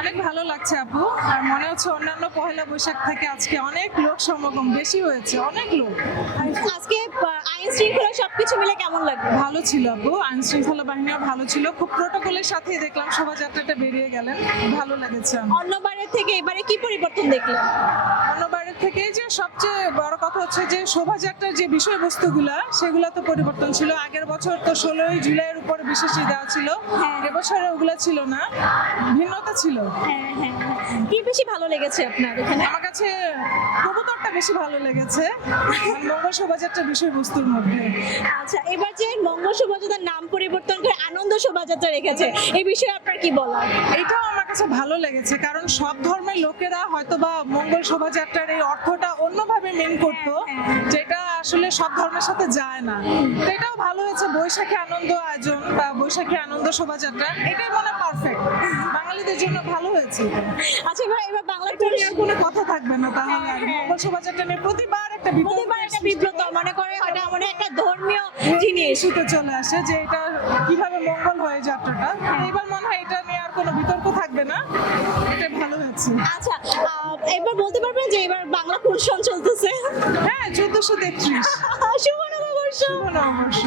অনেক ভালো লাগছে আপু, আর মনে হচ্ছে অন্যান্য পহেলা বৈশাখ থেকে আজকে অনেক লোক সমাগম বেশি হয়েছে, অনেক লোক। আজকে আইন শৃঙ্খলা সবকিছু মিলে কেমন লাগলো? ভালো ছিল আপু, আইন শৃঙ্খলা বাহিনীও ভালো ছিল, খুব প্রোটোকলের সাথেই দেখলাম শোভাযাত্রাটা বেরিয়ে গেলেন, ভালো লেগেছে আমার। অন্যবারের থেকে এবারে কি পরিবর্তন দেখলেন? অন্যবারের থেকে যে সবচেয়ে বড় কথা হচ্ছে যে শোভাযাত্রার যে বিষয়বস্তুগুলা সেগুলো তো পরিবর্তন ছিল। আগের বছর তো 16ই জুলাইয়ের উপর বিশেষ দেওয়া ছিল, এবছরে ওগুলো ছিল না, ভিন্নতা ছিল। কি বেশি ভালো লেগেছে আপনার এখানে? আমার কাছে কবুতরটা বেশি ভালো লেগেছে মঙ্গল শোভাযাত্রার বিষয়বস্তুর মধ্যে। আচ্ছা, এবার যে মঙ্গল শোভাযাত্রার নাম পরিবর্তন করে আনন্দ শোভাযাত্রা রেখেছে, এই বিষয়ে আপনার কি বলার? এটাও আমার কাছে ভালো লেগেছে, কারণ সব ধর্মের লোকেরা হয়তোবা মঙ্গল শোভাযাত্রার এই অর্থটা অন্যভাবে মেন করতো, যেটা আসলে সব ধর্মের সাথে যায় না। তো এটাও ভালো হয়েছে, বৈশাখী আনন্দ আয়োজন বা বৈশাখী আনন্দ শোভাযাত্রা, এটাই মনে পারফেক্ট, বাঙালিদের জন্য ভালো হয়েছে। আচ্ছা, এবার বাংলার আর কোনো কথা থাকবে না তাহলে আর মঙ্গল শোভাযাত্রা নিয়ে প্রতিবার একটা বিব্রত মনে করে, এটা মানে একটা ধর্মীয় জিনিস ইস্যুতে চলে আসে যে এটা কিভাবে মঙ্গল হয় যাত্রাটা। এবার মনে হয় এটা নিয়ে আর কোনো বিতর্ক থাকবে না, এটা ভালো হয়েছে। আচ্ছা, এবার বলতে পারবেন যে এবার বাংলা কোন সন চলতেছে? হ্যাঁ, 1433 শুভ নববর্ষ। শুভ নববর্ষ।